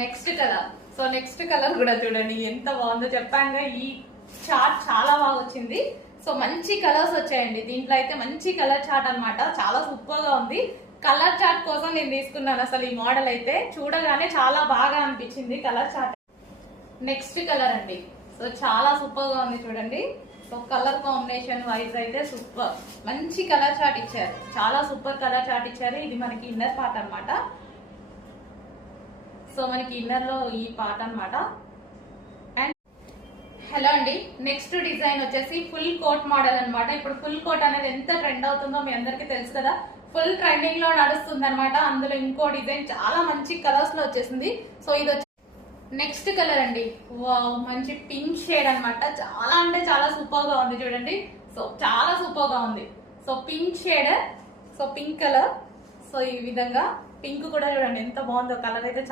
Next colour. So next colour కూడా చూడండి ఎంత బాగుందో. చెప్పాను ఈ చార్ట్ చాలా బాగా వచ్చింది. సో మంచి కలర్స్ వచ్చాయండి దీంట్లో అయితే. మంచి కలర్ చార్ట్ అన్నమాట. చాలా సూపర్ గా ఉంది. కలర్ చార్ట్ కోసం నేను తీసుకున్నాను. అసలు ఈ మోడల్ అయితే చూడగానే చాలా బాగా అనిపించింది కలర్ చార్ట్. నెక్స్ట్ కలర్ అండి. సో చాలా సూపర్ గా ఉంది చూడండి. సో కలర్ కాంబినేషన్ వైజ్ అయితే సూపర్. మంచి కలర్ చార్ట్ ఇచ్చారు. చాలా సూపర్ కలర్ చార్ట్ ఇచ్చారు. ఇది మనకి ఇన్నర్ పార్ట్ అన్నమాట. సో మనకి ఇన్నర్ లో ఈ పార్ట్ అన్నమాట. అండ్ హలో అండి, నెక్స్ట్ డిజైన్ వచ్చేసి ఫుల్ కోట్ మోడల్ అన్నమాట. ఇప్పుడు ఫుల్ కోట్ అనేది ఎంత ట్రెండ్ అవుతుందో మీ అందరికీ తెలుసు కదా. ఫుల్ ట్రెండింగ్ లో నడుస్తుంది అనమాట. అందులో ఇంకో డిజైన్ చాలా మంచి కలర్స్ లో వచ్చేసింది. సో ఇది వచ్చి నెక్స్ట్ కలర్ అండి. వావ్, మంచి పింక్ షేడ్ అన్నమాట. చాలా అంటే చాలా సూపర్ గా ఉంది చూడండి. సో చాలా సూపర్ గా ఉంది. So pink shade, so pink colour. So ఈ విధంగా పింక్ కూడా చూడండి ఎంత బాగుందో కలర్ అయితే.